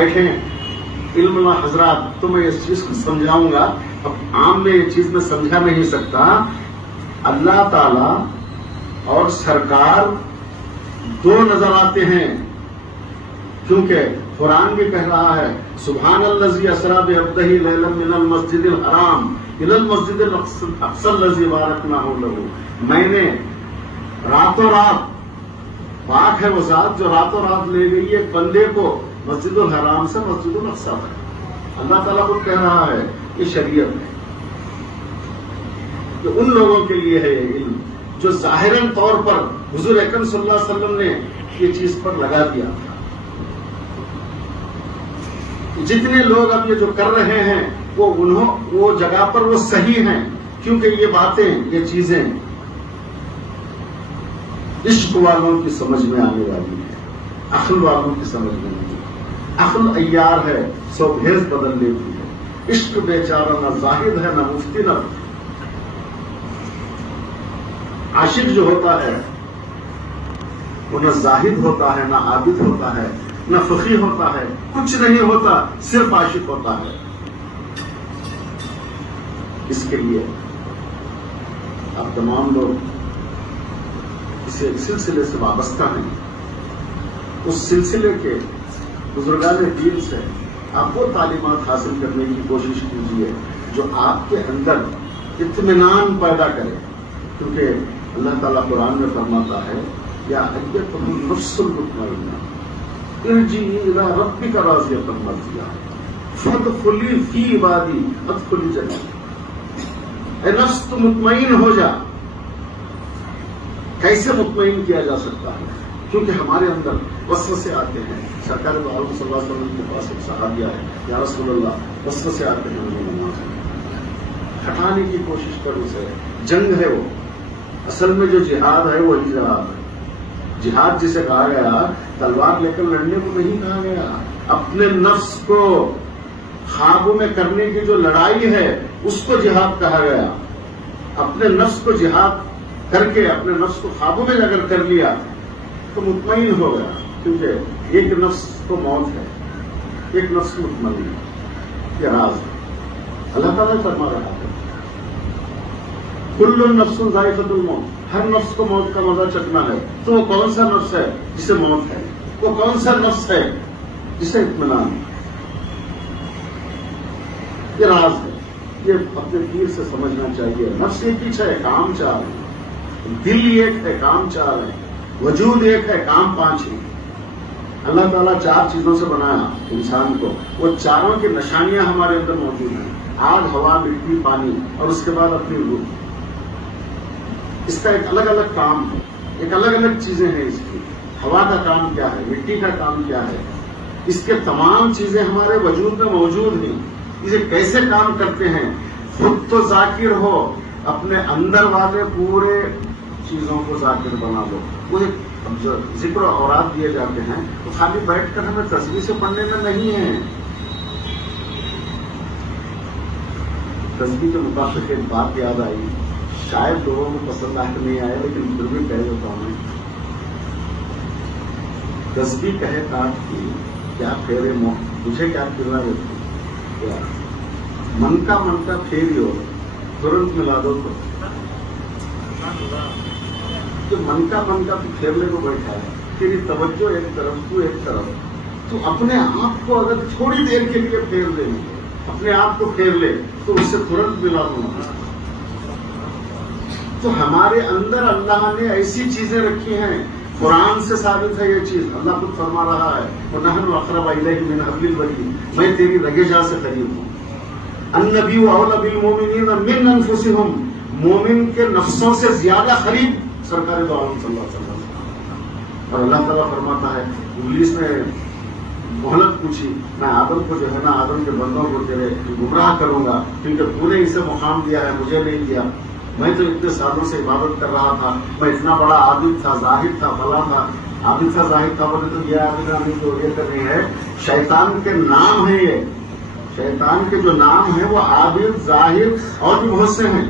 بیٹھیں علم و حضرات، تو میں اس چیز کو سمجھاؤں گا. اب عام میں یہ چیز میں سمجھا نہیں سکتا. اللہ تعالی اور سرکار دو نظر آتے ہیں، کیونکہ قرآن بھی کہہ رہا ہے سبحان الذی اسری بعبدہ لیلا من المسجد الحرام الی المسجد الاقصی الذی بارکنا حولہ. میں نے راتوں رات، پاک ہے وہ ذات جو راتوں رات لے گئی ایک بندے کو مسجد الحرام سے مسجد الاقصی تک. اللہ تعالیٰ کو کہہ رہا ہے یہ شریعت ہے، کہ ان لوگوں کے لیے ہے یہ علم جو ظاہراً طور پر حضور اکرم صلی اللہ علیہ وسلم نے یہ چیز پر لگا دیا تھا. جتنے لوگ اب یہ جو کر رہے ہیں وہ جگہ پر وہ صحیح ہیں، کیونکہ یہ باتیں، یہ چیزیں عشق والوں کی سمجھ میں آنے والی ہیں، عقل والوں کی سمجھ میں نہیں. عقل عیار ہے سو بھیس بدل لیتی ہے، عشق بیچارہ نہ زاہد ہے نہ مفتی نہ. عاشق جو ہوتا ہے وہ نہ زاہد ہوتا ہے، نہ عابد ہوتا ہے، نہ فقیہ ہوتا ہے، کچھ نہیں ہوتا، صرف عاشق ہوتا ہے. اس کے لیے اب تمام لوگ اس سلسلے سے وابستہ ہیں. اس سلسلے کے بزرگان دین سے آپ وہ تعلیمات حاصل کرنے کی کوشش کیجیے جو آپ کے اندر اطمینان پیدا کرے، کیونکہ اللہ تعالیٰ قرآن میں فرماتا ہے یا ایتہ النفس المطمئنہ ارجعی الی ربک راضیۃ مرضیہ فادخلی فی عبادی ادخلی جنتی. اے نفس تو مطمئن ہو جا. کیسے مطمئن کیا جا سکتا ہے؟ کیونکہ ہمارے اندر وسوسے آتے ہیں. سرکار دو عالم صلی اللہ علیہ وسلم کے پاس ایک صحابیہ ہے، یا رسول اللہ وسوسے آتے ہیں، مجھے نماز ہٹانے کی کوشش کرو. سے جنگ ہے وہ، اصل میں جو جہاد ہے وہ جہاد ہے. جہاد جسے کہا گیا تلوار لے کر لڑنے کو نہیں کہا گیا، اپنے نفس کو خوابوں میں کرنے کی جو لڑائی ہے اس کو جہاد کہا گیا. اپنے نفس کو جہاد کر کے اپنے نفس کو خوابوں میں اگر کر لیا تو مطمئن ہو گیا، کیونکہ ایک نفس کو موت ہے، ایک نفس مطمئن ہے. یہ راز ہے. اللہ تعالیٰ فرما رہا ہے کل نفس ذائقۃ الموت، ہر نفس کو موت کا مزہ چکھنا ہے. تو وہ کون سا نفس ہے جسے موت ہے؟ وہ کون سا نفس ہے جسے اطمینان ہے؟ یہ راز ہے. یہ اپنے پیر سے سمجھنا چاہیے. نفس یہ پیچھے ہے، کام چار ہے. دل ایک ہے، کام چار ہے. وجود ایک ہے، کام پانچ ہے. اللہ تعالیٰ چار چیزوں سے بنایا انسان کو، وہ چاروں کی نشانیاں ہمارے اندر موجود ہیں: آگ، ہوا، مٹی، پانی، اور اس کے بعد اپنی روح. اس کا ایک الگ الگ کام ہے، ایک الگ الگ چیزیں ہیں اس کی. ہوا کا کام کیا ہے، مٹی کا کام کیا ہے، اس کے تمام چیزیں ہمارے وجود میں موجود ہیں. اسے کیسے کام کرتے ہیں؟ خود تو ذاکر ہو، اپنے اندر والے پورے چیزوں کو ذاکر بنا لو. وہ ذکر و اوراد دیے جاتے ہیں تو خالی بیٹھ کر ہمیں تسبیح سے پڑھنے میں نہیں ہے. تسبیح کے مطابق ایک بات یاد آئی، شاید لوگوں کو پسند نہیں آیا لیکن پھر بھی کہہ دیتا ہوں. تسبیح کہے کاٹ کی کیا پھیرے مجھے کیا پھرنا دیتی، من کا پھیریو ترنت ملا دو. تو من کا پھیرنے کو بیٹھا ہے، تیری توجہ ایک طرف، تو ایک طرف. تو اپنے آپ کو اگر تھوڑی دیر کے لیے پھیر لے، اپنے آپ کو پھیر لے تو اس سے ترنت ملا دو. تو ہمارے اندر اللہ نے ایسی چیزیں رکھی ہیں. قرآن سے ثابت ہے یہ چیز. اللہ خود فرما رہا ہے وَنَحْنُ أَقْرَبُ إِلَيْكَ مِنْ حَبْلِ الْوَرِيدِ، میں تیری رگے جا سے قریب ہوں. النبی اولى بالمؤمنین من انفسهم، مومن کے نفسوں سے زیادہ قریب سرکار دو عالم صلی اللہ علیہ وسلم. اور اللہ تعالیٰ فرماتا ہے ابلیس نے مہلت پوچھی، میں آدم کو جو ہے نا، آدم کے بندوں کو تیرے گمراہ کروں گا، کیونکہ تو نے اسے مقام دیا ہے، مجھے نہیں دیا. میں تو اتنے سالوں سے عبادت کر رہا تھا، میں اتنا بڑا عابد تھا، زاہد تھا، فلاں تھا. عابد تھا، زاہد تھا بولے تو یہ عابد جو یہ کر رہی ہے شیطان کے نام ہے. یہ شیطان کے جو نام ہیں وہ عابد، زاہد اور بھی بہت سے ہیں.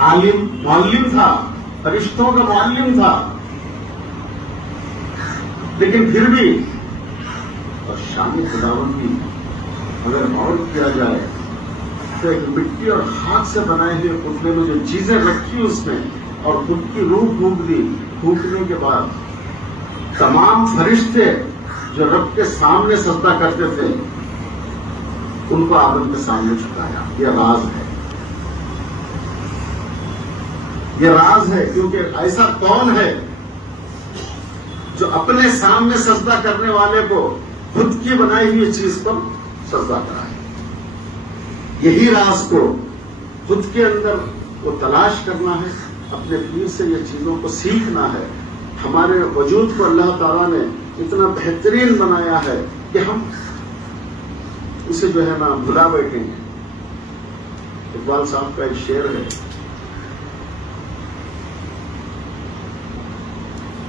عالم، معلم تھا، فرشتوں کا معلم تھا، لیکن پھر بھی شان خداوندی اگر غور کیا جائے تو ایک مٹی اور ہاتھ سے بنائے ہوئے پتلے میں جو چیزیں رکھی اس نے اور خود کی روح پھونک دی، پھونکنے کے بعد تمام فرشتے جو رب کے سامنے سجدہ کرتے تھے ان کو آدم کے سامنے جھکایا. یہ راز ہے، یہ راز ہے. کیونکہ ایسا کون ہے جو اپنے سامنے سجدہ کرنے والے کو خود کی بنائی ہوئی چیز پر سجدہ کرائے؟ یہی راز کو خود کے اندر وہ تلاش کرنا ہے، اپنے پیر سے یہ چیزوں کو سیکھنا ہے. ہمارے وجود کو اللہ تعالیٰ نے اتنا بہترین بنایا ہے کہ ہم اسے جو ہے نا بھلا بیٹھیں گے. اقبال صاحب کا ایک شعر ہے،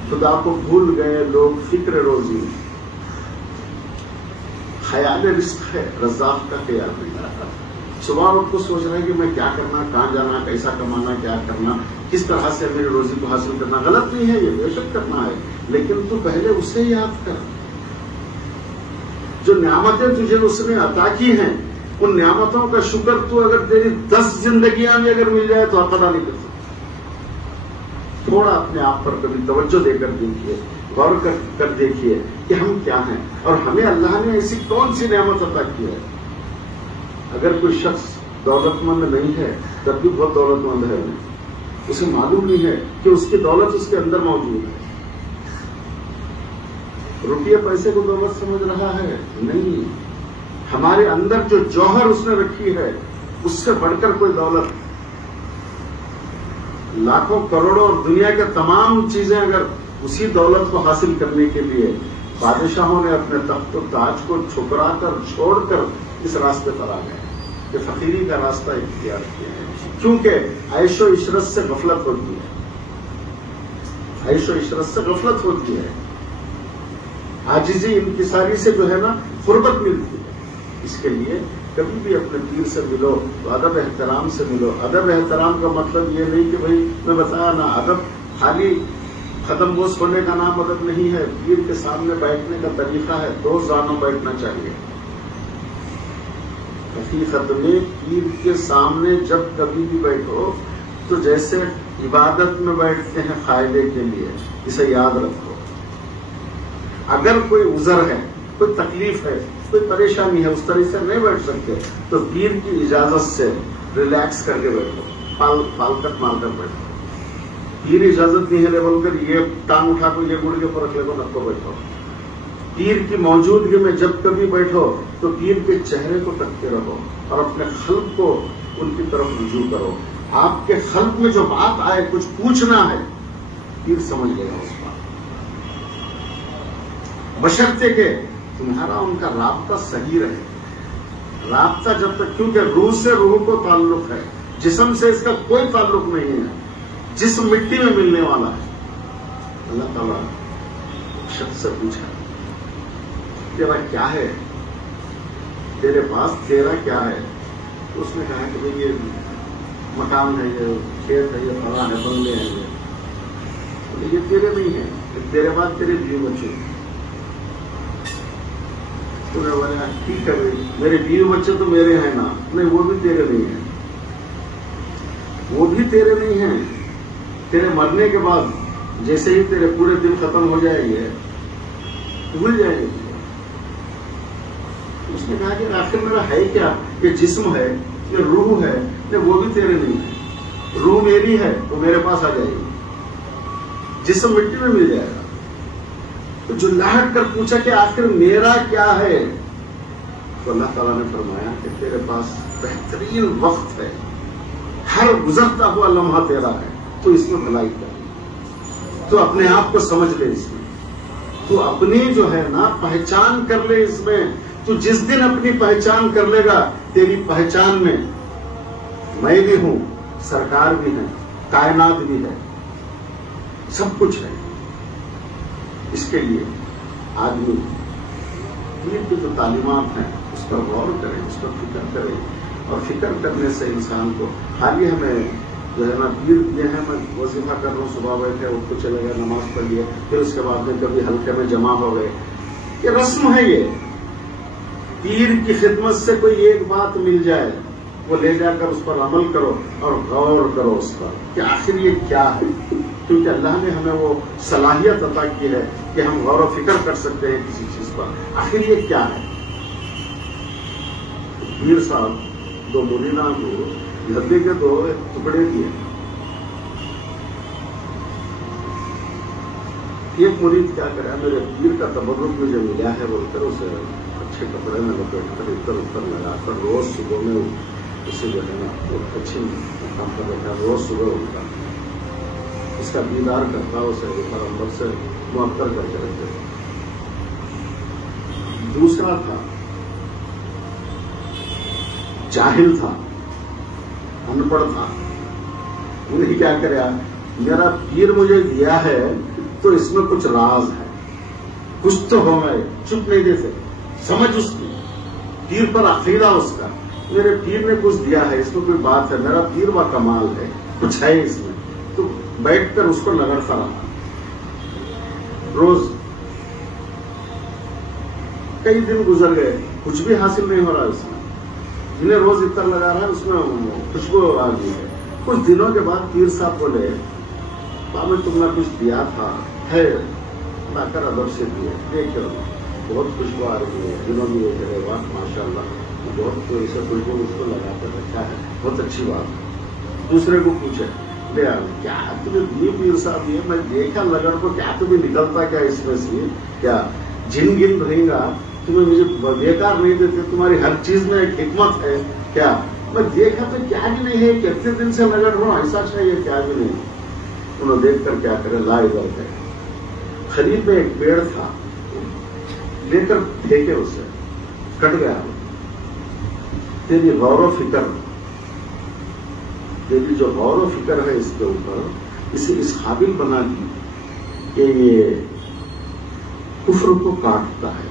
خدا کو بھول گئے لوگ فکر روزی، خیال رزق ہے رزاق کا خیال نہیں. صبح اٹھ کو سوچ رہے ہیں کہ میں کیا کرنا، کہاں جانا، کیسا کمانا، کیا کرنا، کس طرح سے میری روزی کو حاصل کرنا. غلط نہیں ہے، یہ بے شک کرنا ہے، لیکن تو پہلے اسے یاد کر. جو نعمتیں تجھے اس نے عطا کی ہیں ان نعمتوں کا شکر تو اگر تیری 10 زندگیاں بھی اگر مل جائے تو ادا نہیں کر سکتا. تھوڑا اپنے آپ پر کبھی توجہ دے کر دیکھیے، غور کر دیکھیے کہ ہم کیا ہیں اور ہمیں اللہ نے ایسی کون سی نعمت عطا کی ہے. اگر کوئی شخص دولت مند نہیں ہے تب بھی بہت دولت مند ہے، اسے معلوم نہیں ہے کہ اس کی دولت اس کے اندر موجود ہے. روپیہ پیسے کو دولت سمجھ رہا ہے؟ نہیں. ہمارے اندر جو جوہر اس نے رکھی ہے اس سے بڑھ کر کوئی دولت، لاکھوں کروڑوں اور دنیا کے تمام چیزیں اگر اسی دولت کو حاصل کرنے کے لیے بادشاہوں نے اپنے تخت و تاج کو ٹھکرا کر چھوڑ کر اس راستے پر آ گئے کہ فقیری کا راستہ اختیار کیا ہے. کیونکہ عیش و عشرت سے غفلت ہوتی ہے، عیش و عشرت سے غفلت ہوتی ہے، عاجزی انکساری سے جو ہے نا قربت ملتی ہے. اس کے لیے کبھی بھی اپنے پیر سے ملو تو ادب احترام سے ملو. ادب احترام کا مطلب یہ نہیں کہ بھائی میں بتایا نا، ادب خالی ختم بوس ہونے کا نام ادب نہیں ہے. پیر کے سامنے بیٹھنے کا طریقہ ہے، 2 زانوں بیٹھنا چاہیے. حقیقت میں پیر کے سامنے جب کبھی بھی بیٹھو تو جیسے عبادت میں بیٹھتے ہیں قاعدے کے لیے، اسے یاد رکھو. اگر کوئی عذر ہے، کوئی تکلیف ہے، کوئی پریشانی ہے، اس طرح سے نہیں بیٹھ سکتے تو پیر کی اجازت سے ریلیکس کر کے بیٹھو، پالکت مار کر بیٹھو. پیر اجازت نہیں ہے بول کر یہ ٹانگ اٹھا کو یہ گڑ کے اوپر رکھ لے کو نکو بیٹھو. پیر کی موجودگی میں جب کبھی بیٹھو تو پیر کے چہرے کو تکتے رہو اور اپنے خلق کو ان کی طرف رجوع کرو. آپ کے خلق میں جو بات آئے، کچھ پوچھنا ہے، پیر سمجھ گیا اس بات، بشرطے کہ تمہارا ان کا رابطہ صحیح رہے. رابطہ جب تک، کیونکہ روح سے روح کو تعلق ہے، جسم سے اس کا کوئی تعلق نہیں ہے. جسم مٹی میں ملنے والا ہے. اللہ تعالیٰ شخص سے پوچھا تیرا کیا ہے، تیرے پاس تیرا کیا ہے؟ اس نے کہا کہ بھئی یہ مکان ہے، یہ کھیت ہے، یہ فلاں ہے، بنگلے ہیں. یہ تیرے نہیں ہے، تیرے بعد تیرے بیوی بچے. تو نے بولا ٹھیک ہے بھائی، میرے بیوی بچے تو میرے ہیں نا. نہیں، وہ بھی تیرے نہیں ہیں، وہ بھی تیرے نہیں ہیں. تیرے مرنے کے بعد جیسے ہی تیرے پورے دن ختم ہو جائیں گے، بھول جائیں گے. اس نے کہا کہ آخر میرا ہے کیا؟ یہ جسم ہے، یہ روح ہے. نہیں، وہ بھی تیرے نہیں ہے. روح میری ہے، وہ میرے پاس آ جائے گی، جسم مٹی میں مل جائے گا. تو جو لاہٹ کر پوچھا کہ آخر میرا کیا ہے، تو اللہ تعالیٰ نے فرمایا کہ تیرے پاس بہترین وقت ہے، ہر گزرتا ہوا لمحہ تیرا ہے، تو اس میں بھلائی کر، تو اپنے آپ کو سمجھ لے، اس میں تو اپنی جو ہے نا پہچان کر لے. اس میں تو جس دن اپنی پہچان کر لے گا، تیری پہچان میں میں بھی ہوں، سرکار بھی ہے، کائنات بھی ہے، سب کچھ ہے. اس کے لیے آدمی پیر کی جو تعلیمات ہیں اس پر غور کرے، اس پر فکر کرے. اور فکر کرنے سے انسان کو خالی ہمیں جو ہے نا پیر یہ ہے، میں وظیفہ کر رہا ہوں، صبح بیٹھے اٹھ کو چلے گئے، نماز پڑھ لیے، پھر اس کے بعد میں کبھی ہلکے میں جمع ہو گئے، یہ رسم ہے. یہ پیر کی خدمت سے کوئی ایک بات مل جائے وہ لے جا کر اس پر عمل کرو اور غور کرو اس پر کہ آخر یہ کیا ہے، کیونکہ اللہ نے ہمیں وہ صلاحیت عطا کی ہے کہ ہم غور و فکر کر سکتے ہیں کسی چیز پر، آخر یہ کیا ہے۔ پیر صاحب دو مریداں کو گدے کے دو ٹکڑے دیے، ایک مرید کیا کرا، میرے پیر کا تبرک مجھے ملا ہے بول کر اسے اچھے کپڑے میں لپیٹ کر ادھر ادھر لگا کر روز صبح میں اسے جو ہے نا اچھی کام کر رکھا، روز صبح اٹھتا اس کا دیدار کرتا، اسے اوپر امبر سے معطر کر کے رکھتے۔ دوسرا تھا جاہل تھا، ان پڑھ تھا، انہیں کیا کرا، میرا پیر مجھے دیا ہے تو اس میں کچھ راز ہے، کچھ تو ہو گئے، چپ نہیں دیتے، سمجھ اس کی، پیر پر عقیدہ اس کا، میرے پیر نے کچھ دیا ہے، اس میں کوئی بات ہے، میرا پیر با کمال ہے، کچھ ہے اس میں، تو بیٹھ کر اس کو لگڑتا رہا روز۔ کئی دن گزر گئے، کچھ بھی حاصل نہیں ہو رہا اس میں، جنہیں روز اتر لگا رہا ہے اس میں خوشبو آ گئی ہے۔ کچھ دنوں کے بعد پیر صاحب بولے، بابا تم نے کچھ دیا تھا ہے، لا کر ادب سے دیے، دیکھو بہت خوشبو آ رہی ہے، دنوں میں یہ کرے واہ ماشاء اللہ، بہت کوئی ایسا خوشبو اس کو لگا کر رکھا ہے، بہت اچھی بات ہے۔ دوسرے کو پوچھے، کیا تمہیں دیے پیر صاحب یہ، میں دیکھا لگڑ کو، کیا تمہیں نکلتا کیا اس میں سے، کیا جن گن رہیں گا، تمہیں مجھے بیکار نہیں دیتے، تمہاری ہر چیز میں ایک حکمت ہے کیا، میں دیکھا تو کیا بھی نہیں ہے، کتنے دن سے لگڑ رہا ہوں، ایسا چاہیے کیا بھی نہیں۔ انہوں دیکھ کر کیا کرے، لا ادھر گئے، قریب میں ایک پیڑ تھا، لے کر پھینکے اسے، کٹ گیا۔ تیری غور و فکر، تیری جو غور و فکر ہے اس کے اوپر، اسے اس قابل بنا دی کہ یہ کفر کو کاٹتا ہے،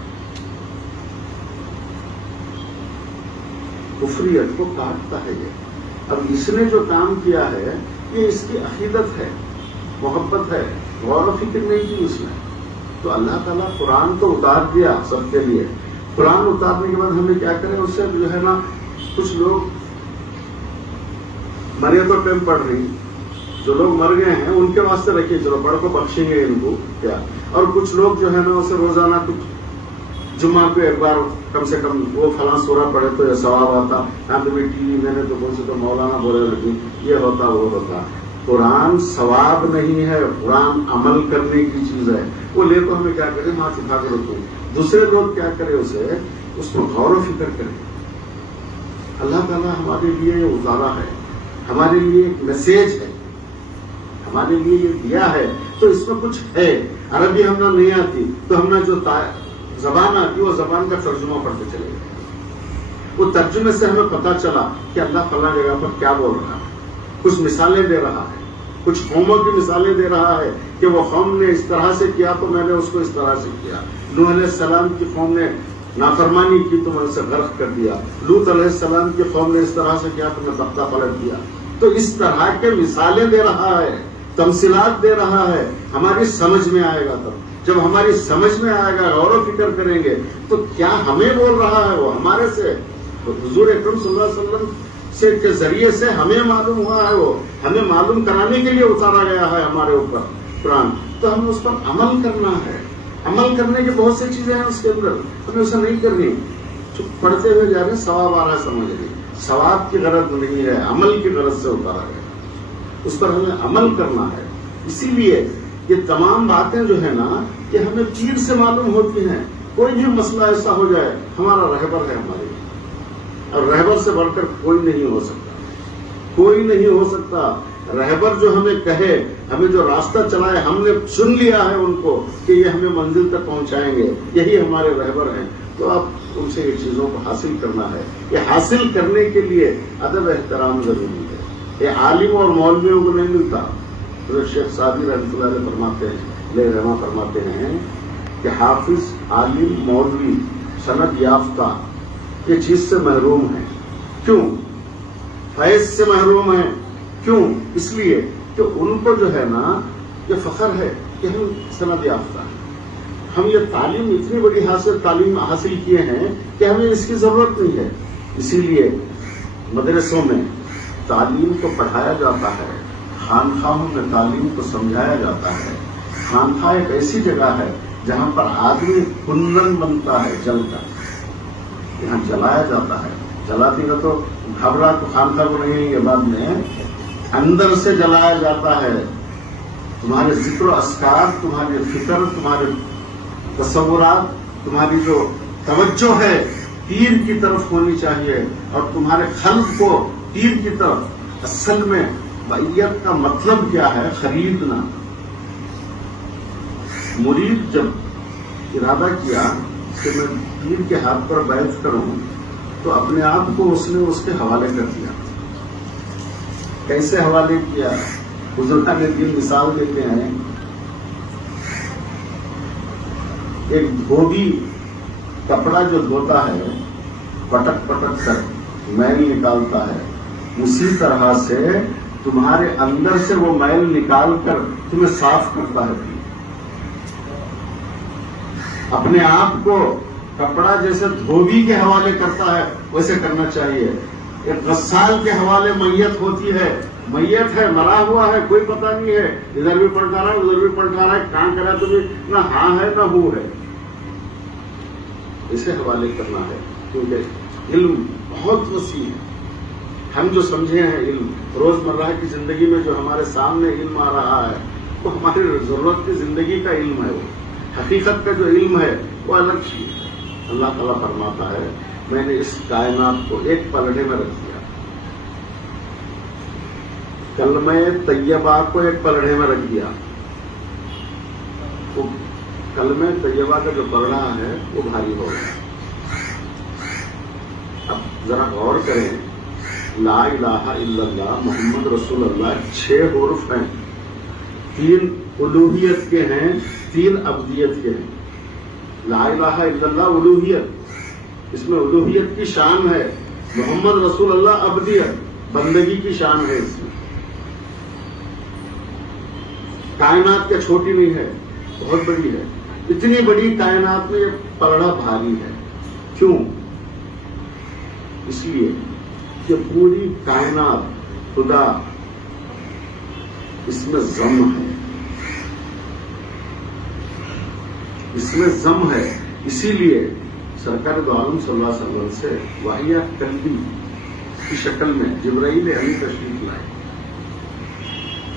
کفریت کو کاٹتا ہے یہ۔ اب اس نے جو کام کیا ہے یہ اس کی عقیدت ہے، محبت ہے، غور و فکر نہیں کی اس نے۔ تو اللہ تعالیٰ قرآن تو اتار دیا سب کے لیے، قرآن اتارنے کے بعد ہمیں کیا کریں، اس سے جو ہے نا کچھ لوگ مرے تو ٹائم پڑھ رہی، جو لوگ مر گئے ہیں ان کے واسطے رکھیے، چلو بڑھ کو بخشیں گے ان کو کیا، اور کچھ لوگ جو ہے نا اسے روزانہ کچھ جمعہ پہ ایک بار کم سے کم وہ فلاں سورہ پڑھے تو یہ ثواب آتا، ہاں تو ٹی وی میں نے تو کون سے تو مولانا بولے لگی یہ ہوتا وہ ہوتا۔ قرآن ثواب نہیں ہے، قرآن عمل کرنے کی چیز ہے، وہ لے تو ہمیں کیا کرے، ہاتھ اٹھا کے رکھو، دوسرے لوگ کیا کرے، اسے اس کو غور و فکر کرے۔ اللہ تعالیٰ ہمارے لیے یہ اتارا ہے، ہمارے لیے ایک میسج ہے، ہمارے لیے یہ دیا ہے، تو اس میں کچھ ہے۔ عربی ہم نے نہیں آتی تو ہم نے جو زبان آتی وہ زبان کا ترجمہ پڑھتے چلے گئے، وہ ترجمے سے ہمیں پتا چلا کہ اللہ فلاں جگہ پر کیا بول رہا ہے، کچھ مثالیں دے رہا ہے، کچھ قوموں کی مثالیں دے رہا ہے کہ وہ قوم نے اس طرح سے کیا تو میں نے اس کو اس طرح سے کیا، نوح علیہ السلام کی قوم نے نافرمانی کی تو میں اسے غرق کر دیا، لوط علیہ السلام کی قوم نے اس طرح سے کیا تو میں تختہ پلٹ دیا۔ تو اس طرح کے مثالیں دے رہا ہے، تمثیلات دے رہا ہے، ہماری سمجھ میں آئے گا تب، جب ہماری سمجھ میں آئے گا، غور و فکر کریں گے تو کیا ہمیں بول رہا ہے وہ ہمارے سے، تو حضور اکرم صلی اللہ علیہ وسلم سے کے ذریعے سے ہمیں معلوم ہوا ہے، وہ ہمیں معلوم کرانے کے لیے اتارا گیا ہے ہمارے اوپر قرآن، تو ہمیں اس پر عمل کرنا ہے۔ عمل کرنے کی بہت سی چیزیں ہیں اس کے اندر، ہمیں اسے نہیں کرنی، پڑھتے ہوئے جا رہے ہیں ثواب آ رہا ہے، سمجھ رہی، ثواب کی غرض نہیں ہے، عمل کی غرض سے اتارا گیا، اس پر ہمیں عمل کرنا ہے۔ اسی لیے یہ تمام باتیں جو ہے نا کہ ہمیں پیر سے معلوم ہوتی ہیں، کوئی بھی مسئلہ ایسا ہو جائے ہمارا رہبر ہے ہمارے لیے، اور رہبر سے بڑھ کر کوئی نہیں ہو سکتا، کوئی نہیں ہو سکتا۔ رہبر جو ہمیں کہے، ہمیں جو راستہ چلائے، ہم نے سن لیا ہے ان کو کہ یہ ہمیں منزل تک پہنچائیں گے، یہی ہمارے رہبر ہیں، تو اب ان سے یہ چیزوں کو حاصل کرنا ہے۔ یہ حاصل کرنے کے لیے ادب احترام ضروری ہے، یہ عالم اور مولویوں کو نہیں ملتا۔ شیخ سعدی رحمۃ اللہ علیہ فرماتے ہیں کہ حافظ، عالم، مولوی، سند یافتہ یہ چیز سے محروم ہیں۔ کیوں؟ فیض سے محروم ہیں۔ کیوں؟ اس لیے کہ ان کو جو ہے نا یہ فخر ہے کہ ہم سند یافتہ ہیں، ہم یہ تعلیم اتنی بڑی تعلیم حاصل کیے ہیں کہ ہمیں اس کی ضرورت نہیں ہے. اسی لیے مدرسوں میں تعلیم کو پڑھایا جاتا ہے، خانخواہوں میں تعلیم کو سمجھایا جاتا ہے. خانخواہ ایک ایسی جگہ ہے جہاں پر آدمی کنن بنتا ہے جل کر. یہاں جلایا جاتا ہے. جلاتی نہ تو گھبرا تو خانخواہ کو نہیں، یہ بعد میں اندر سے جلایا جاتا ہے. تمہارے ذکر و اذکار، تمہاری فکر، تمہارے تصورات، تمہاری جو توجہ ہے تیر کی طرف ہونی چاہیے، اور تمہارے قلب کو تیر کی طرف. اصل میں بیعت کا مطلب کیا ہے؟ خریدنا. مرید جب ارادہ کیا کہ میں پیر کے ہاتھ پر بیعت کروں تو اپنے آپ کو اس نے اس کے حوالے کر دیا. کیسے حوالے کیا؟ بزرگان دین مثال دیتے ہیں. ایک دھوبی کپڑا جو دھوتا ہے پٹک پٹک کر میل نکالتا ہے، اسی طرح سے تمہارے اندر سے وہ میل نکال کر تمہیں صاف کرتا ہے. اپنے آپ کو کپڑا جیسے دھوبی کے حوالے کرتا ہے ویسے کرنا چاہیے. ایک غسال کے حوالے میت ہوتی ہے، میت ہے، مرا ہوا ہے، کوئی پتہ نہیں ہے، ادھر بھی پلٹا رہا ہے ادھر بھی پلٹا رہا ہے، کہاں کرا تو بھی نہ ہاں ہے نہ ہو ہے. اسے حوالے کرنا ہے، کیونکہ علم بہت وسیع ہے. ہم جو سمجھے ہیں علم، روزمرہ کی زندگی میں جو ہمارے سامنے علم آ رہا ہے وہ ہماری ضرورت کی زندگی کا علم ہے. وہ حقیقت کا جو علم ہے وہ الگ چیز ہے. اللہ تعالیٰ فرماتا ہے میں نے اس کائنات کو ایک پلڑے میں رکھ دیا. کلمہ طیبہ کو ایک پلڑے میں رکھ دیا. وہ کلمہ طیبہ کا جو پلڑا ہے وہ بھاری ہو گیا. اب ذرا غور کریں، لا الہ الا اللہ محمد رسول اللہ 6 حروف ہیں، 3 الوہیت کے ہیں، 3 عبدیت کے ہیں. لا الہ الا اللہ الوہیت، اس میں الوہیت کی شان ہے. محمد رسول اللہ عبدیت، بندگی کی شان ہے. اس میں کائنات کیا چھوٹی نہیں ہے، بہت بڑی ہے. اتنی بڑی کائنات میں یہ پلڑا بھاری ہے. کیوں؟ اس لیے کہ پوری کائنات خدا اس میں ضم ہے، اس میں ضم ہے. اسی لیے سرکار دو عالم صلی اللہ علیہ وسلم سے واحیہ قلبی کی شکل میں جبرائیل امین تشریف لائے.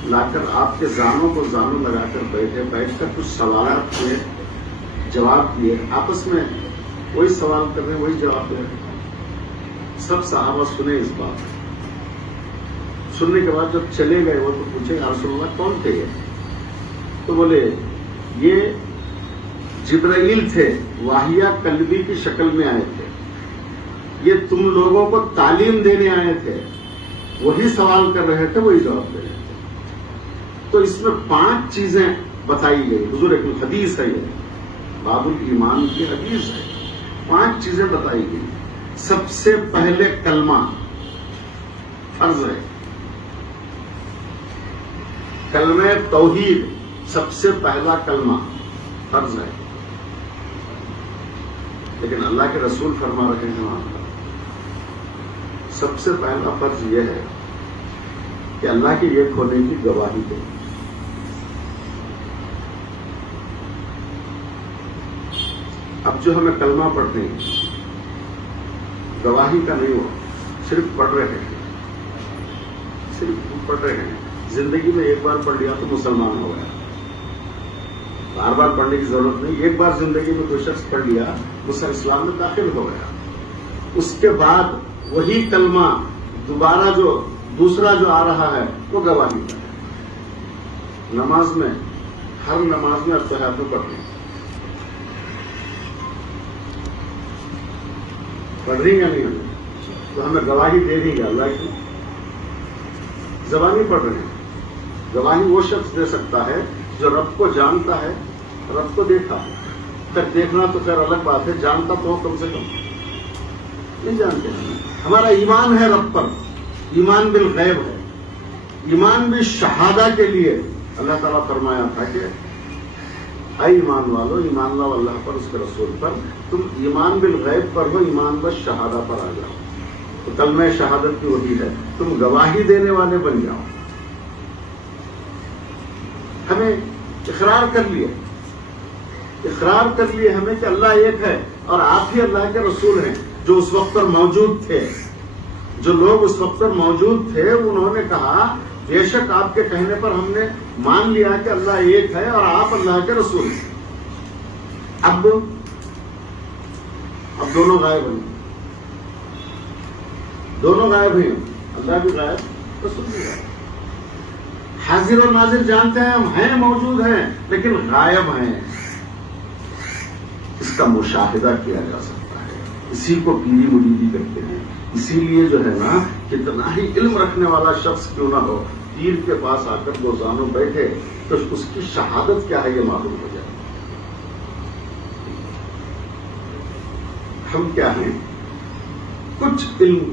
لا کر آپ کے زانوں کو زانوں لگا کر بیٹھ کر کچھ سوالات کیے، جواب دیے. آپس میں وہی سوال کر رہے ہیں، وہی جواب دے رہے ہیں. سب صحابہ سنے اس بات. سننے کے بعد جب چلے گئے وہ تو پوچھے یا رسول اللہ کون تھے یہ؟ تو بولے یہ جبرائیل تھے، واحیہ قلبی کی شکل میں آئے تھے. یہ تم لوگوں کو تعلیم دینے آئے تھے. وہی سوال کر رہے تھے، وہی جواب دے رہے تھے. تو اس میں 5 چیزیں بتائی گئی. حضور ایک حدیث ہے، یہ باب الایمان کی حدیث ہے. 5 چیزیں بتائی گئی. سب سے پہلے کلمہ فرض ہے. کلمہ توحید سب سے پہلا کلمہ فرض ہے. لیکن اللہ کے رسول فرما رہے ہیں وہاں پر سب سے پہلا فرض یہ ہے کہ اللہ کے ایک ہونے کی گواہی دو. اب جو ہمیں کلمہ پڑھتے ہیں گواہی کا نہیں ہو، صرف پڑھ رہے ہیں، صرف پڑھ رہے ہیں. زندگی میں ایک بار پڑھ لیا تو مسلمان ہو گیا. بار بار پڑھنے کی ضرورت نہیں. ایک بار زندگی میں کوئی شخص پڑھ لیا اسلام میں داخل ہو گیا. اس کے بعد وہی کلمہ دوبارہ جو دوسرا جو آ رہا ہے وہ گواہی کا ہے. نماز میں ہر نماز میں التحیات پڑھتے ہیں. پڑھ رہی یا نہیں ہمیں تو ہمیں گواہی دے رہی ہے اللہ کی. زبانی پڑھ رہے ہیں. گواہی وہ شخص دے سکتا ہے جو رب کو جانتا ہے، رب کو دیکھا. پھر دیکھنا تو خیر الگ بات ہے، جانتا تو کم سے کم. نہیں جانتے. ہمارا ایمان ہے رب پر، ایمان بالغیب ہے. ایمان بھی شہادہ کے لیے اللہ تعالیٰ فرمایا تھا کہ اے ایمان والو، ایمان لاؤ اللہ پر، اس کے رسول پر، تم ایمان بالغیب پر ہو، ایمان بس شہادہ پر آ جاؤ. تو کلمہ شہادت کی وہی ہے، تم گواہی دینے والے بن جاؤ. ہمیں اقرار کر لیے ہمیں کہ اللہ ایک ہے اور آپ ہی اللہ کے رسول ہیں. جو اس وقت پر موجود تھے، جو لوگ اس وقت پر موجود تھے، انہوں نے کہا بے شک آپ کے کہنے پر ہم نے مان لیا کہ اللہ ایک ہے اور آپ اللہ کے رسول ہیں. اب دونوں غائب ہیں، دونوں غائب ہیں، اللہ بھی غائب، رسول بھی غائب. حاضر و ناظر جانتے ہیں ہم ہیں، موجود ہیں، لیکن غائب ہیں. اس کا مشاہدہ کیا جا سکتا ہے، اسی کو پیری مریدی کہتے ہیں. اسی لیے جو ہے نا، کتنا ہی علم رکھنے والا شخص کیوں نہ ہو، پیر کے پاس آ کر دو زانوں بیٹھے تو اس کی شہادت کیا ہے یہ معلوم ہو جائے. ہم کیا ہیں؟ کچھ علم،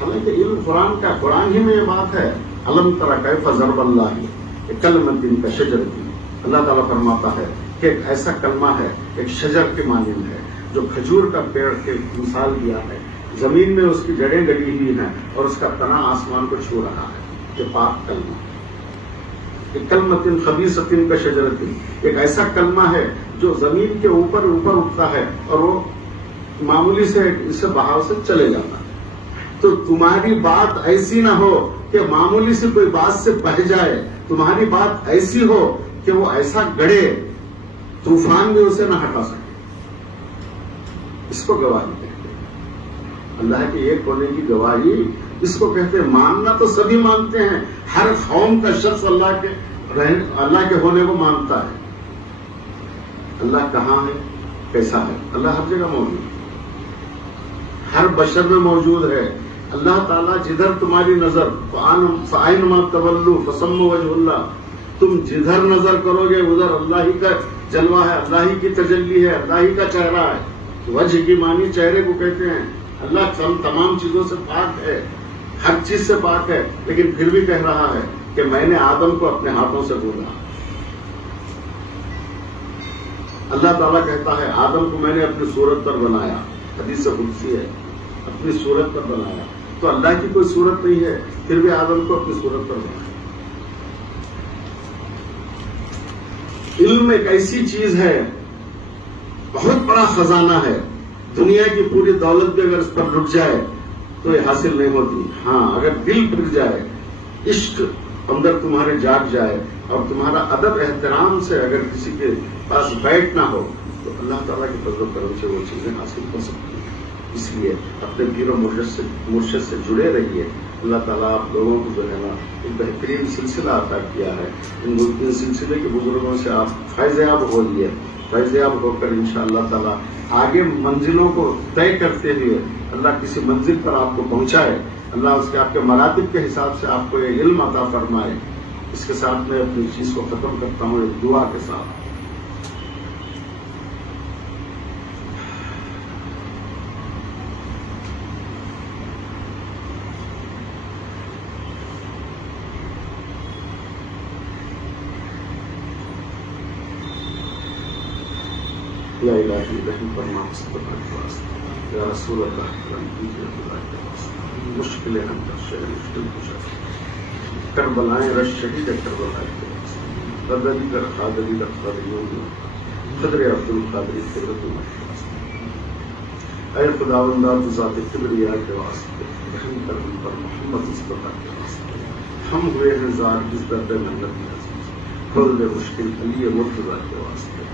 حالانکہ علم قرآن کا، قرآن ہی میں یہ بات ہے. علم ترى كيف ضرب الله كلمة كشجرة. اللہ تعالیٰ فرماتا ہے کہ ایک ایسا کلمہ ہے، ایک شجر کے مانند ہے، جو کھجور کا پیڑ کے مثال دیا ہے. زمین میں اس کی جڑیں لگی ہوئی ہیں اور اس کا تنا آسمان کو چھو رہا ہے. یہ پاک کلمہ. ایک کلمۃ خبیثۃ کشجرۃ، ایک ایسا کلمہ ہے جو زمین کے اوپر اٹھتا ہے اور وہ معمولی سے اس سے بہاؤ سے چلے جاتا ہے. تو تمہاری بات ایسی نہ ہو کہ معمولی سے کوئی بات سے بہ جائے، تمہاری بات ایسی ہو کہ وہ ایسا گڑے طوفان بھی اسے نہ ہٹا سکے. اس کو گواہی کہتے ہیں. اللہ کے ایک ہونے کی گواہی اس کو کہتے ہیں. ماننا تو سبھی مانتے ہیں، ہر قوم کا شخص اللہ کے ہونے کو مانتا ہے. اللہ کہاں ہے، کیسا ہے؟ اللہ ہر جگہ موجود ہے، ہر بشر میں موجود ہے. اللہ تعالیٰ جدھر تمہاری نظر، فَأَيْنَمَا تَوَلُّوا فَثَمَّ وَجْهُ اللَّهِ، تم جدھر نظر کرو گے ادھر اللہ ہی کا جلوہ ہے، اللہ ہی کی تجلی ہے، اللہ ہی کا چہرہ ہے. وجہ کی معنی چہرے کو کہتے ہیں. اللہ تمام چیزوں سے پاک ہے، ہر چیز سے پاک ہے، لیکن پھر بھی کہہ رہا ہے کہ میں نے آدم کو اپنے ہاتھوں سے بولا. اللہ تعالیٰ کہتا ہے آدم کو میں نے اپنی صورت پر بنایا. حدیث قدسی ہے، اپنی صورت پر بنایا. تو اللہ کی کوئی صورت نہیں ہے، پھر بھی آدم کو اپنی صورت پر بنایا. علم ایک ایسی چیز ہے، بہت بڑا خزانہ ہے. دنیا کی پوری دولت بھی اگر اس پر لٹ جائے تو یہ حاصل نہیں ہوتی. ہاں، اگر دل پھر جائے، عشق اندر تمہارے جاگ جائے اور تمہارا ادب احترام سے اگر کسی کے پاس بیٹھنا ہو تو اللہ تعالیٰ کے فضل و کرم سے وہ چیزیں حاصل ہو سکتی ہیں. اس لیے اپنے پیر و مرشد سے جڑے رہیے. اللہ تعالیٰ آپ لوگوں کو جو ہے نا ایک بہترین سلسلہ عطا کیا ہے. ان سلسلے کے بزرگوں سے آپ فیض یاب ہوئیے. فیض یاب ہو کر انشاءاللہ تعالیٰ آگے منزلوں کو طے کرتے ہوئے اللہ کسی منزل پر آپ کو پہنچائے. اللہ اس کے آپ کے مراتب کے حساب سے آپ کو یہ علم عطا فرمائے. اس کے ساتھ میں اپنی چیز کو ختم کرتا ہوں ایک دعا کے ساتھ. یا الہی رحم فرما مصطفیٰ کے واسطے، یا رسول اللہ کرم کیجیے خدا کے واسطے. مشکلیں ہم کا شہر مشکل کشا، کربلائیں رش شہید کربلا کے واسطے، قدری کر قادری کر قادریوں قدر عبد القادری قدرت اللہ کے واسطے. اے خداوندہ تو ذات کبریا کے واسطے رحم کر ہم پر محمد مصطفیٰ کے واسطے. ہم ہوئے ہیں زار جس درد محنت میں عزیز، کھول دے مشکل علی مرتضیٰ کے واسطے.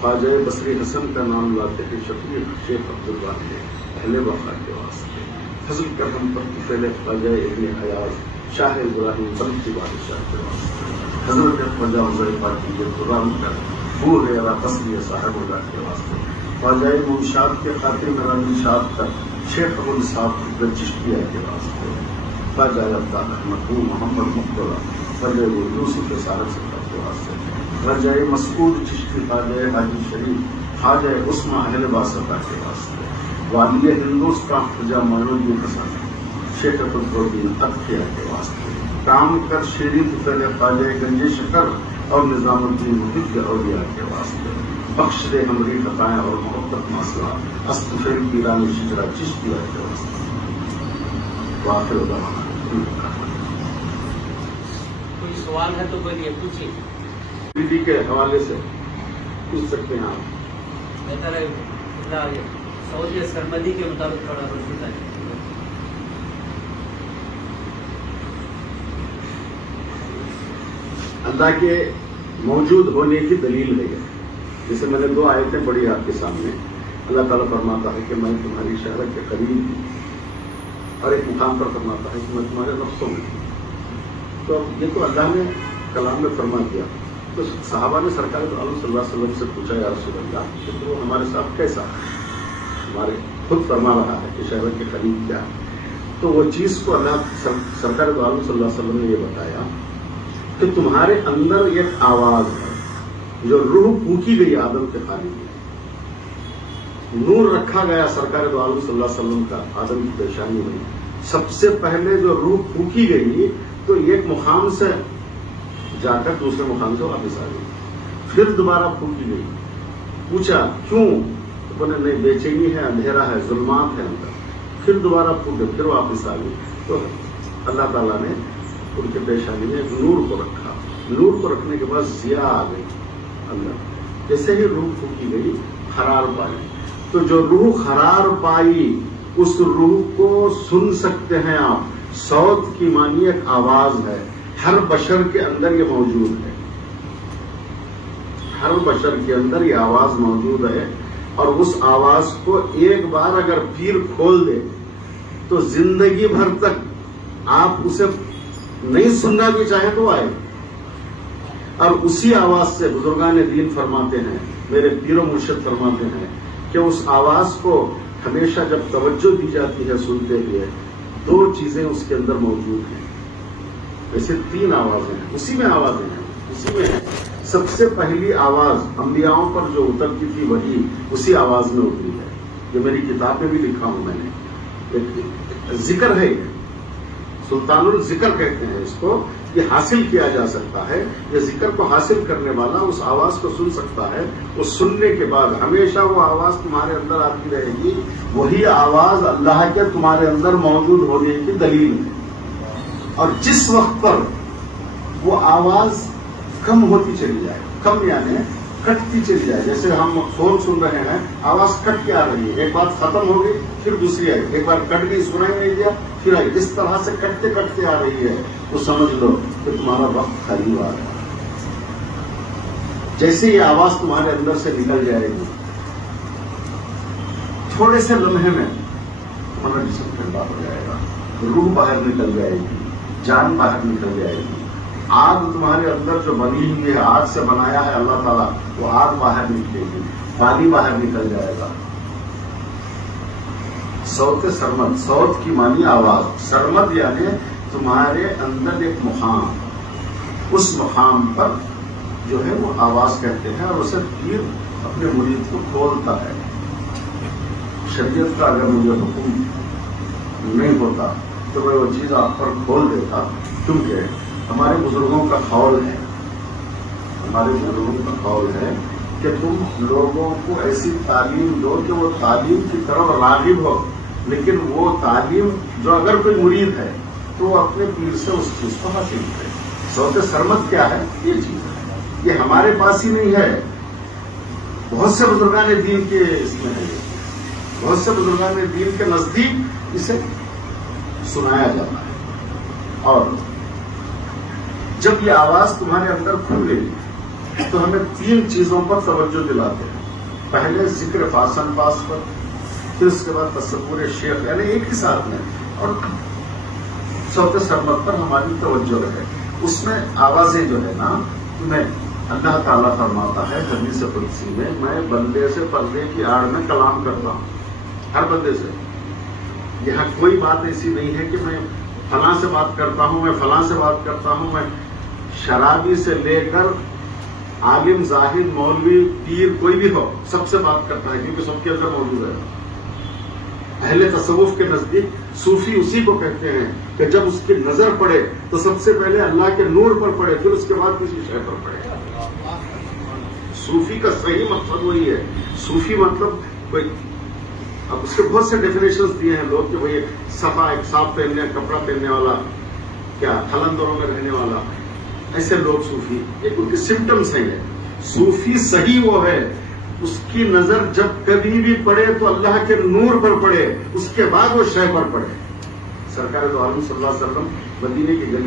خواجہ بصری حسن کا نام لاتے ہیں شفیع شیخ عبدالواحد اہل وفا کے واسطے. فضل کر ہم پر طفیل خواجہ ابن حیاض شاہ ابراہیم بلخ کی بادشاہ کے واسطے. حضرت خواجہ حذیفہ کی یہ قرآن کر بور ریرا قصری صاحب اللہ کے واسطے. خواجہ منشاد کے خاتم رانی شاد کر شیخ ابو الصاحب چشتیہ کے واسطے. خواجہ عبداللہ احمد محمد مقبرہ خواجہ یوسف سارس کے واسطے. خواجہ مسعود چشتی خواجہ حاجی شریف خواجہ عثمان اہل باسطہ کے واسطے. وادی ہندوستان خواجہ معین الدین حسن شیخ الدین اطفیہ کے واسطے. کام کر شیرین طفیل خواجہ گنج شکر اور نظام الدین محب کے اولیاء کے واسطے بخش دے ہماری خطائیں اور محبت مسئلہ استفیر پیران شجرا چشتیہ کے واسطے واخر دعوانا۔ کوئی سوال ہے تو بولیے، پوچھیے۔ بیوی کے حوالے سے پوچھ سکتے ہیں آپ۔ بہتر ہے سعودی سرمدی کے مطابق تھوڑا روشنی ہے۔ اللہ کے موجود ہونے کی دلیل ہے یہ، جیسے میں نے 2 آیتیں پڑھی آپ کے سامنے۔ اللہ تعالیٰ فرماتا ہے کہ میں تمہاری شہرت کے قریب ہوں، اور ایک مقام پر فرماتا ہے کہ میں تمہارے نفسوں میں ہوں۔ تو یہ تو اللہ نے کلام میں فرما دیا، تو صحابہ نے سرکار دو عالم صلی اللہ علیہ وسلم سے پوچھا یا رسول اللہ کہ تو ہمارے ساتھ کیسا ہے؟ ہمارے خود فرما رہا ہے کہ شہرت کے قریب کیا ہے؟ تو وہ چیز کو اللہ سرکار دو عالم صلی اللہ علیہ وسلم نے یہ بتایا کہ تمہارے اندر ایک آواز ہے جو روح پھونکی گئی آدم کے خانے میں، نور رکھا گیا سرکار دو عالم صلی اللہ علیہ وسلم کا آدم کی پیشانی میں۔ سب سے پہلے جو روح پھونکی گئی تو ایک مقام سے جا کر دوسرے مقام سے واپس آ گئی، پھر دوبارہ پھونکی گئی۔ پوچھا کیوں؟ تو بولے نہیں، بے چینی ہے، اندھیرا ہے، ظلمات ہے اندر۔ پھر دوبارہ پھونکے، پھر واپس آ گئی۔ تو اللہ تعالیٰ نے ان کے پیشانی میں نور کو رکھا، نور کو رکھنے کے بعد ضیا آ گئی اندر۔ جیسے ہی روح پھونکی گئی قرار پائی، تو جو روح قرار پائی اس روح کو سن سکتے ہیں آپ۔ صوت کی معنی ایک آواز ہے، ہر بشر کے اندر یہ موجود ہے، ہر بشر کے اندر یہ آواز موجود ہے، اور اس آواز کو ایک بار اگر پیر کھول دے تو زندگی بھر تک آپ اسے نہیں سننا بھی چاہیں تو آئے۔ اور اسی آواز سے بزرگان دین فرماتے ہیں، میرے پیر و مرشد فرماتے ہیں کہ اس آواز کو ہمیشہ جب توجہ دی جاتی ہے سنتے ہوئے، 2 چیزیں اس کے اندر موجود ہیں۔ ویسے 3 آوازیں ہیں، اسی میں آوازیں ہیں، اسی میں ہیں۔ سب سے پہلی آواز انبیاؤں پر جو اترتی تھی وہی اسی آواز میں اتری ہے۔ جو میری کتاب میں بھی لکھا ہوں میں نے، ایک ذکر ہے، سلطان الذکر کہتے ہیں اس کو، یہ حاصل کیا جا سکتا ہے۔ یہ ذکر کو حاصل کرنے والا اس آواز کو سن سکتا ہے، اس سننے کے بعد ہمیشہ وہ آواز تمہارے اندر آتی رہے گی۔ وہی آواز اللہ کے تمہارے اندر موجود ہونے کی دلیل ہے۔ اور جس وقت پر وہ آواز کم ہوتی چلی جائے، کم یعنی کٹتی چلی جائے، جیسے ہم فون سن رہے ہیں، آواز کٹ کے آ رہی ہے، ایک بات ختم ہو گئی پھر دوسری آئی، ایک بار کٹ گئی سنائی نہیں دیا پھر آئی، اس طرح سے کٹتے کٹتے آ رہی ہے، تو سمجھ لو کہ تمہارا وقت قریب آ رہا ہے۔ جیسے یہ آواز تمہارے اندر سے نکل جائے گی، تھوڑے سے لمحے میں تمہارا جسم ٹھنڈا ہو جائے گا، روح باہر نکل جائے گی، جان باہر نکل جائے گی۔ آگ تمہارے اندر جو بنی ہوئی ہے، آگ سے بنایا ہے اللہ تعالیٰ، وہ آگ باہر نکلے گی، پانی باہر نکل جائے گا۔ صوت سرمد، صوت کی معنی آواز، سرمد یعنی تمہارے اندر ایک مقام، اس مقام پر جو ہے وہ آواز کہتے ہیں، اور اسے پیر اپنے مرید کو کھولتا ہے۔ شریعت کا اگر مجھے حکم نہیں ہوتا تو میں وہ چیز آپ پر کھول دیتا، کیونکہ ہمارے بزرگوں کا قول ہے، ہمارے بزرگوں کا قول ہے کہ تم لوگوں کو ایسی تعلیم دو کہ وہ تعلیم کی طرف راغب ہو، لیکن وہ تعلیم جو اگر کوئی مرید ہے تو وہ اپنے پیر سے اس چیز کو حاصل کرے۔ صوت سرمد کیا ہے؟ یہ چیز ہے، یہ ہمارے پاس ہی نہیں ہے، بہت سے بزرگان دین کے اس میں ہے، بہت سے بزرگان دین کے نزدیک اسے سنایا جاتا ہے۔ اور جب یہ آواز تمہارے اندر کھل گئی تو ہمیں 3 چیزوں پر توجہ دلاتے ہیں۔ پہلے ذکر فاسن پاس پر، پھر اس کے بعد تصور شیخ، یعنی ایک ہی ساتھ میں، اور صوت سرمد پر ہماری توجہ رہے۔ اس میں آوازیں جو ہے نا، میں اللہ تعالیٰ فرماتا ہے حدیث قدسی میں بندے سے پردے کی آڑ میں کلام کرتا ہوں، ہر بندے سے۔ یہاں کوئی بات ایسی نہیں ہے کہ میں فلاں سے بات کرتا ہوں، میں فلاں سے بات کرتا ہوں، میں شرابی سے لے کر عالم، زاہد، مولوی، پیر، کوئی بھی ہو، سب سے بات کرتا ہے، کیونکہ سب کے اندر موجود ہے۔ اہل تصوف کے نزدیک صوفی اسی کو کہتے ہیں کہ جب اس کی نظر پڑے تو سب سے پہلے اللہ کے نور پر پڑے، پھر اس کے بعد کسی شے پر پڑے۔ صوفی کا صحیح مقصد وہی ہے. صوفی مطلب کوئی، اب اس کے بہت سے ڈیفینیشنز دیے ہیں لوگ کہ بھائی صفا ایک صاف پہننے کپڑا پہننے والا، کیا قلندروں میں رہنے والا، ایسے لوگ صوفی، یہ ان کے سمٹمس ہیں. یہ صوفی صحیح وہ ہے اس کی نظر جب کبھی بھی پڑے تو اللہ کے نور پر پڑے، اس کے بعد وہ شے پر پڑے. سرکار دو عالم صلی اللہ علیہ وسلم مدینے کی گلی